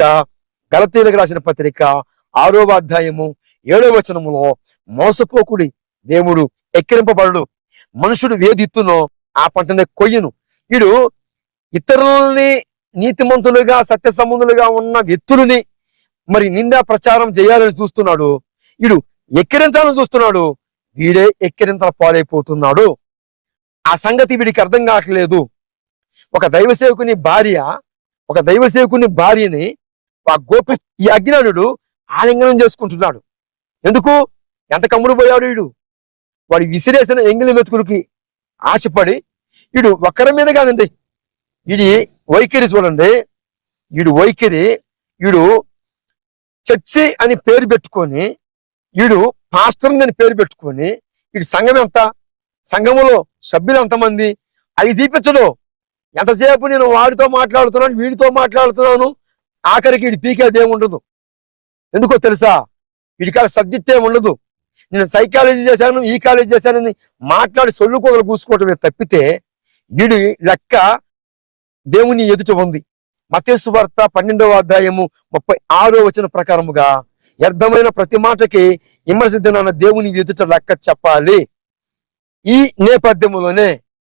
పత్రిక, గలతీయులకు రాసిన పత్రిక 6వ అధ్యాయము 7వ వచనములో మోసపోకుడి, దేవుడు ఎక్కిరింపబడు, మనుషుడు వేదిత్తునో ఆ పంటనే కొయ్యను. వీడు ఇతరులని నీతిమంతులుగా సత్య సంబంధులుగా ఉన్న వ్యక్తులని మరి నిందా ప్రచారం చేయాలని చూస్తున్నాడు, వీడు ఎక్కిరించాలని చూస్తున్నాడు, వీడే ఎక్కిరింతల పాలైపోతున్నాడు. ఆ సంగతి వీడికి అర్థం కావట్లేదు. ఒక దైవ సేవకుని భార్యని ఆ గోపి ఈ అజ్ఞానుడు ఆలింగనం చేసుకుంటున్నాడు. ఎందుకు? ఎంత కమ్ముడు పోయాడు వీడు. వాడు విసిరేసిన ఎంగిలి మెతుకులకి ఆశపడి, వీడు ఒక్కరి మీద కాదండి, వీడి వైఖరి చూడండి. వీడు చర్చి అని పేరు పెట్టుకొని, వీడు పాస్టర్ అని పేరు పెట్టుకొని, వీడి సంఘం ఎంత, సంఘములో సభ్యులు ఎంతమంది అవి చూపించడు. ఎంతసేపు నేను వాడితో మాట్లాడుతున్నాను, వీడితో మాట్లాడుతున్నాను, ఆఖరికి వీడి పీకేది ఏముండదు. ఎందుకో తెలుసా? వీడికాడ సబ్జెక్ట్ ఏముండదు. నేను సైకాలజీ చేశాను, ఈ కాలేజీ చేశానని మాట్లాడి సొల్లు కూదలు కూసుకోవటమే తప్పితే వీడి లెక్క దేవుని ఎదుట ఉంది. మత్తయి సువార్త 12వ అధ్యాయము 36వ వచన ప్రకారముగా వ్యర్థమైన ప్రతి మాటకి విమర్శించిన దేవుని ఎదుట లెక్క చెప్పాలి. ఈ నేపథ్యంలోనే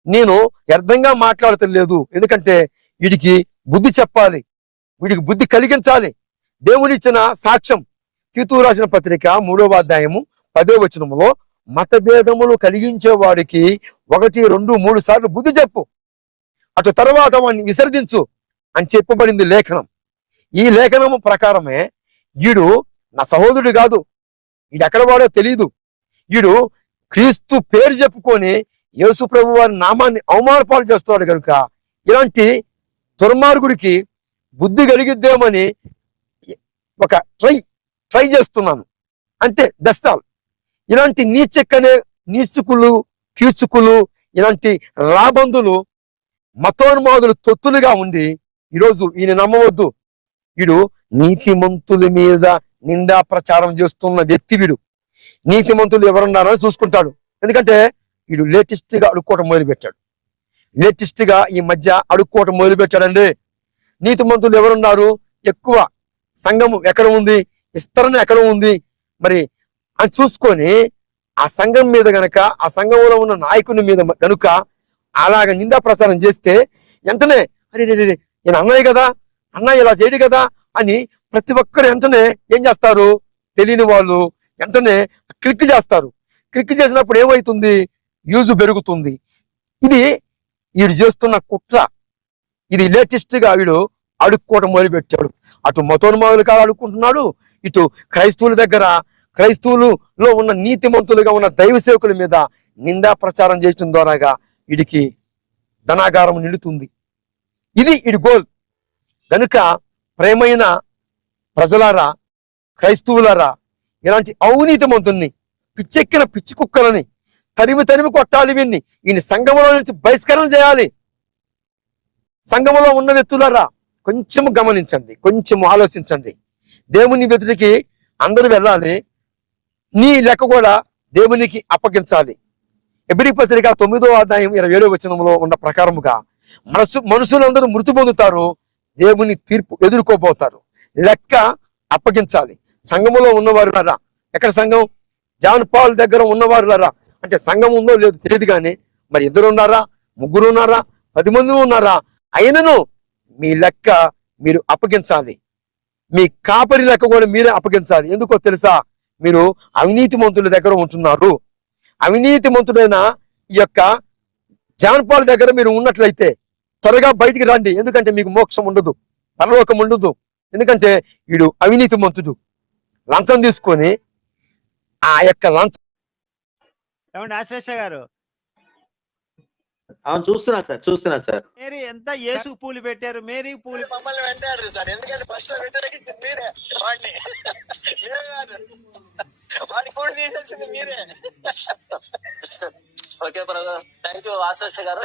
నేను వ్యర్థంగా మాట్లాడతలేదు. ఎందుకంటే వీడికి బుద్ధి చెప్పాలి, వీడికి బుద్ధి కలిగించాలి. దేవునిచ్చిన సాక్ష్యం తీతు రాసిన పత్రిక 3వ అధ్యాయము 10వ వచనములో మతభేదములు కలిగించే వాడికి 1, 2, 3 సార్లు బుద్ధి చెప్పు, అటు తర్వాత వాడిని విసర్జించు అని చెప్పబడింది లేఖనం. ఈ లేఖనము ప్రకారమే వీడు నా సహోదరుడు కాదు, వీడు ఎక్కడ వాడో తెలియదు, వీడు క్రీస్తు పేరు చెప్పుకొని యేసు ప్రభు వారి నామాన్ని అవమానపాలు చేస్తున్నాడు. కనుక ఇలాంటి దుర్మార్గుడికి బుద్ధి కలిగిద్దామని ఒక ట్రై చేస్తున్నాను అంతే, దస్తాలు. ఇలాంటి నీచుకులు కీచుకులు, ఇలాంటి రాబందులు, మతోన్మాదులు తొత్తులుగా ఉండి ఈరోజు ఈయన నమ్మవద్దు. వీడు నీతిమంతుల మీద నిందా ప్రచారం చేస్తున్న వ్యక్తి. వీడు నీతిమంతులు ఎవరున్నారో చూసుకుంటాడు. ఎందుకంటే వీడు లేటెస్ట్ గా అడుక్కోవటం మొదలుపెట్టాడు. ఈ మధ్య అడుక్కోవటం మొదలుపెట్టాడండి. నీతిమంతులు ఎవరున్నారు, ఎక్కువ సంఘం ఎక్కడ ఉంది, విస్తరణ ఎక్కడ ఉంది మరి అని చూసుకొని ఆ సంఘం మీద గనక, ఆ సంఘంలో ఉన్న నాయకుని మీద గనుక అలాగ నిందా ప్రచారం చేస్తే వెంటనే అరే నేను అన్నయ్య కదా, అన్నయ్య ఇలా చేయడు కదా అని ప్రతి ఒక్కరు వెంటనే ఏం చేస్తారు, తెలియని వాళ్ళు వెంటనే క్లిక్ చేస్తారు. క్లిక్ చేసినప్పుడు ఏమవుతుంది, యూజ్ పెరుగుతుంది. ఇది వీడు చేస్తున్న కుట్ర. ఇది లేటెస్ట్ గా వీడు అడుక్కోవడం మొదలుపెట్టాడు. అటు మతోన్మాదులు కాదు అడుక్కుంటున్నాడు, ఇటు క్రైస్తవులలో ఉన్న నీతిమంతులుగా ఉన్న దైవ సేవకుల మీద నిందా ప్రచారం చేయడం ద్వారాగా వీడికి ధనాగారం నిండుతుంది. ఇది వీడి గోల్. కనుక ప్రేమైన ప్రజలారా, క్రైస్తవులారా, ఇలాంటి అవినీతిమంతుల్ని, పిచ్చెక్కిన పిచ్చి కుక్కలని తరిమి కొట్టాలి. ఈయన సంఘములో నుంచి బహిష్కరణ చేయాలి. సంఘములో ఉన్న వ్యక్తులారా కొంచెం గమనించండి, కొంచెం ఆలోచించండి. దేవుని ఎదుటికి అందరూ వెళ్ళాలి, నీ లెక్క కూడా దేవునికి అప్పగించాలి. ఎబ్రీ పత్రిక 9వ అధ్యాయం 27వ వచనంలో ఉన్న ప్రకారముగా మనుషులందరూ మృతి పొందుతారు, దేవుని తీర్పు ఎదుర్కోబోతారు, లెక్క అప్పగించాలి. సంఘములో ఉన్నవారులారా, ఎక్కడ సంఘం? జాన్ పాల్ దగ్గర ఉన్నవారులారా, అంటే సంఘం ఉందో లేదో తెలియదు కానీ మరి 2 ఉన్నారా, 3 ఉన్నారా, 10 మంది ఉన్నారా, అయినను మీ లెక్క మీరు అప్పగించాలి. మీ కాపరి లెక్క కూడా మీరే అప్పగించాలి. ఎందుకో తెలుసా? మీరు అవినీతిమంతుల దగ్గర ఉంటున్నారు. అవినీతిమంతుడైన ఈ యొక్క జాన్ పాల్ దగ్గర మీరు ఉన్నట్లయితే త్వరగా బయటికి రండి. ఎందుకంటే మీకు మోక్షం ఉండదు, పరలోకం ఉండదు. ఎందుకంటే వీడు అవినీతిమంతుడు. లంచం తీసుకొని ఆ యొక్క లంచం. ఏమండి ఆశ్లేష గారు? అవును, చూస్తున్నా సార్. మేరీ ఎంత యేసు పూలు పెట్టారు, మేరీ పూలు మమ్మల్ని వెంటాడు సార్. ఎందుకంటే ఫస్ట్ వ్యతిరేకించింది మీరే, వాడిని వాడి కూడా తీసేసింది మీరే. Okay brother, thank you Ashish గారు.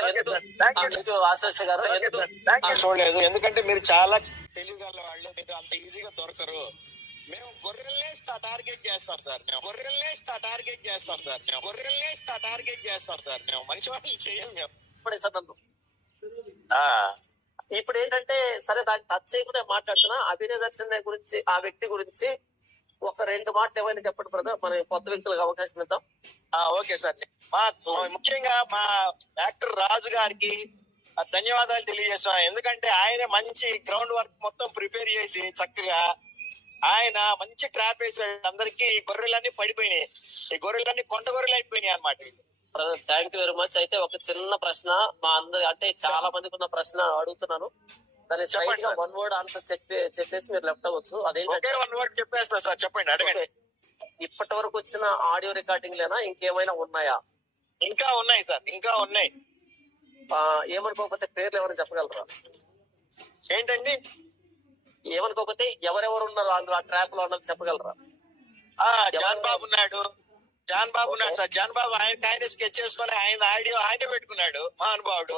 చూడలేదు, ఎందుకంటే మీరు చాలా తెలివిగల వాళ్ళు, మీరు అంత ఈజీగా దొరకరు. మేము గొర్రెల్నే టార్గెట్ చేస్తాం సార్. మేము మంచి వాళ్ళని చేయం. మేము ఇప్పుడు ఏంటంటే సరే దాన్ని టచ్ చేయకుండా మాట్లాడుతున్నా. అభినయ దర్శన గురించి, ఆ వ్యక్తి గురించి ఒక 2 మాటలు ఏమైనా చెప్పండి బ్రదర్. మన కొత్త వ్యక్తులకు అవకాశం ఇద్దాం. Okay sir. ముఖ్యంగా మా యాక్టర్ రాజు గారికి ధన్యవాదాలు తెలియజేస్తాం. ఎందుకంటే ఆయన మంచి గ్రౌండ్ వర్క్ మొత్తం ప్రిపేర్ చేసి చక్కగా ఆయన మంచి ట్రాప్ వేసాడు. అందరికి ఈ గొర్రెలన్నీ పడిపోయినాయి. ఈ గొర్రెలన్నీ కొండ గొర్రెలు అయిపోయినాయి అన్నమాట. Brother thank you very much. అయితే ఒక చిన్న ప్రశ్న మా అందరి, అంటే చాలా మందికి ఉన్న ప్రశ్న అడుగుతున్నాను. దాన్ని స్ట్రైట్ గా 1 word ఆన్సర్ చెప్పేసి మీరు లెఫ్ట్ అవ్వచ్చు. అదేంటంటే 1 word చెప్పేస్తా సార్. చెప్పండి, అడగండి. ఇప్పటి వరకు వచ్చిన ఆడియో రికార్డింగ్ లేనా ఇంకేమైనా ఉన్నాయా? ఇంకా ఉన్నాయి సార్, ఇంకా ఉన్నాయి. ఏమనుకోకపోతే పేర్లు ఎవరైనా చెప్పగలరా? ఏంటండి? ఏమనుకోకపోతే ఎవరెవరు ఉన్నారు అందులో, ఆ ట్రాప్ లో ఉన్నది చెప్పగలరా? జాన్ బాబు ఉన్నాడు. జాన్ బాబు ఉన్నాడు సార్. జాన్ బాబు ఆయన స్కెచ్ చేసుకుని ఆయన ఆడియో ఆయనే పెట్టుకున్నాడు, మహానుభావుడు.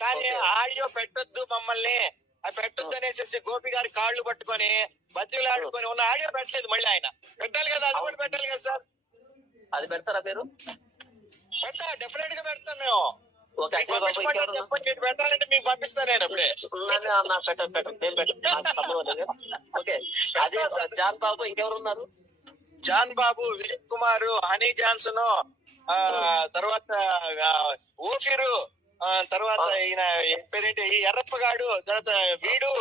కానీ ఆడియో పెట్టొద్దు మమ్మల్ని, అది పెట్టొద్దు అనేసి గోపి గారి కాళ్ళు పట్టుకొని బతిలాడుకొని ఉన్న ఆడియో పెట్టలేదు. మళ్ళీ ఆయన పెట్టాలి కదా, అది కూడా పెట్టాలి కదా సార్. అది పెడతారా మీరు? పెడతా, డెఫినెట్ గా పెడతాం మేము. చెప్పండి, పెట్టాలంటే మీకు పంపిస్తాను నేను అప్పుడే. ఓకే, అదే జాన్ బాబు, ఇంకెవరు ఉన్నారు? జాన్ బాబు, విజయ్ కుమార్, హనీ జాన్సన్, తర్వాత ఓఫిరు, తర్వాత ఈయన పేరేంటి ఈ ఎర్రప్పగాడు, తర్వాత వీడు,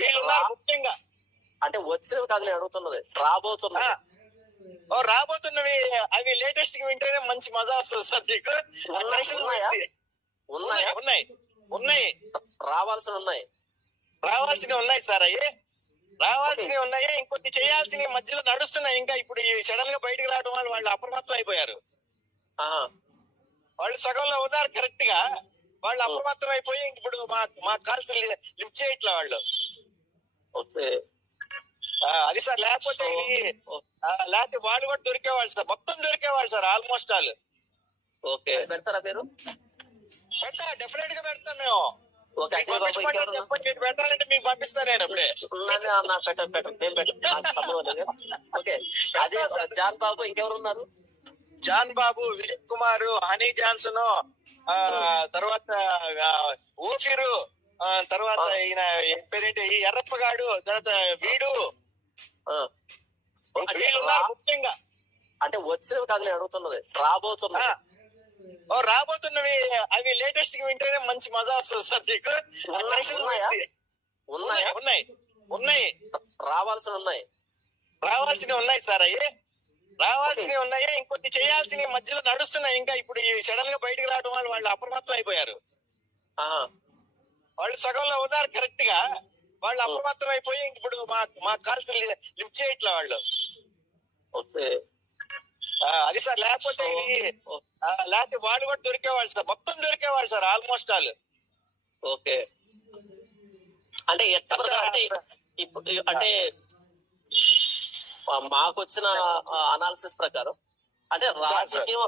వీళ్ళున్నారు ముఖ్యంగా. అంటే వచ్చినవి కాదు నేను అడుగుతున్నది, రాబోతున్నది. రాబోతున్నవి అవి లేటెస్ట్ గా వింటేనే మంచి మజా వస్తుంది సార్ మీకు. ఉన్నాయి రావాల్సిన ఉన్నాయి, రావాల్సినవి ఉన్నాయి సార్. అవి రావాల్సినవి ఉన్నాయి, ఇంకొన్ని చేయాల్సినవి మధ్యలో నడుస్తున్నాయి. ఇంకా ఇప్పుడు సడన్ గా బయటకు రావడం వల్ల వాళ్ళు అప్రమత్తం అయిపోయారు. వాళ్ళు సగంలో ఉన్నారు కరెక్ట్ గా, వాళ్ళు అప్రమత్తం అయిపోయి ఇప్పుడు మా కాల్స్ లిఫ్ట్ చేయట్లే వాళ్ళు. అది సార్. లేకపోతే వాళ్ళు కూడా దొరికేవాళ్ళు సార్, మొత్తం దొరికేవాళ్ళు సార్, ఆల్మోస్ట్ ఆల్. ఓకే, పెడతారా మీరు? పెడతా, డెఫినెట్ గా పెడతాం మేము. చెప్పండి, పెట్టాలంటే మీకు పంపిస్తాను నేను అప్పుడే. ఓకే, అదే జాన్ బాబు, ఇంకెవరు ఉన్నారు? జాన్ బాబు, విజయ్ కుమార్, హనీ జాన్సన్, తర్వాత ఓఫిరు, తర్వాత ఈయన పేరేంటి ఈ ఎర్రప్పగాడు, తర్వాత వీడు, వీళ్ళున్నారు ముఖ్యంగా. అంటే వచ్చినవి కాదు నేను అడుగుతున్నది, రాబోతున్నది. రాబోతున్నవి అవి లేటెస్ట్ గా వింటేనే మంచి మజా వస్తుంది సార్ మీకు. ఉన్నాయి రావాల్సిన ఉన్నాయి, రావాల్సినవి ఉన్నాయి సార్. అవి రావాల్సినవి ఉన్నాయి, ఇంకొన్ని చేయాల్సినవి మధ్యలో నడుస్తున్నాయి. ఇంకా ఇప్పుడు సడన్ గా బయటకు రావడం వల్ల వాళ్ళు అప్రమత్తం అయిపోయారు. వాళ్ళు సగంలో ఉన్నారు కరెక్ట్ గా, వాళ్ళు అప్రమత్తం అయిపోయి ఇప్పుడు మా కాల్స్ లిఫ్ట్ చేయట్లే వాళ్ళు. అది సార్. లేకపోతే వాళ్ళు కూడా దొరికేవాళ్ళు సార్, మొత్తం దొరికేవాళ్ళు సార్, ఆల్మోస్ట్ ఆల్. ఓకే, అంటే అంటే ఇప్పుడు అంటే మాకు వచ్చిన అనాలిసిస్ ప్రకారం అంటే రాజకీయం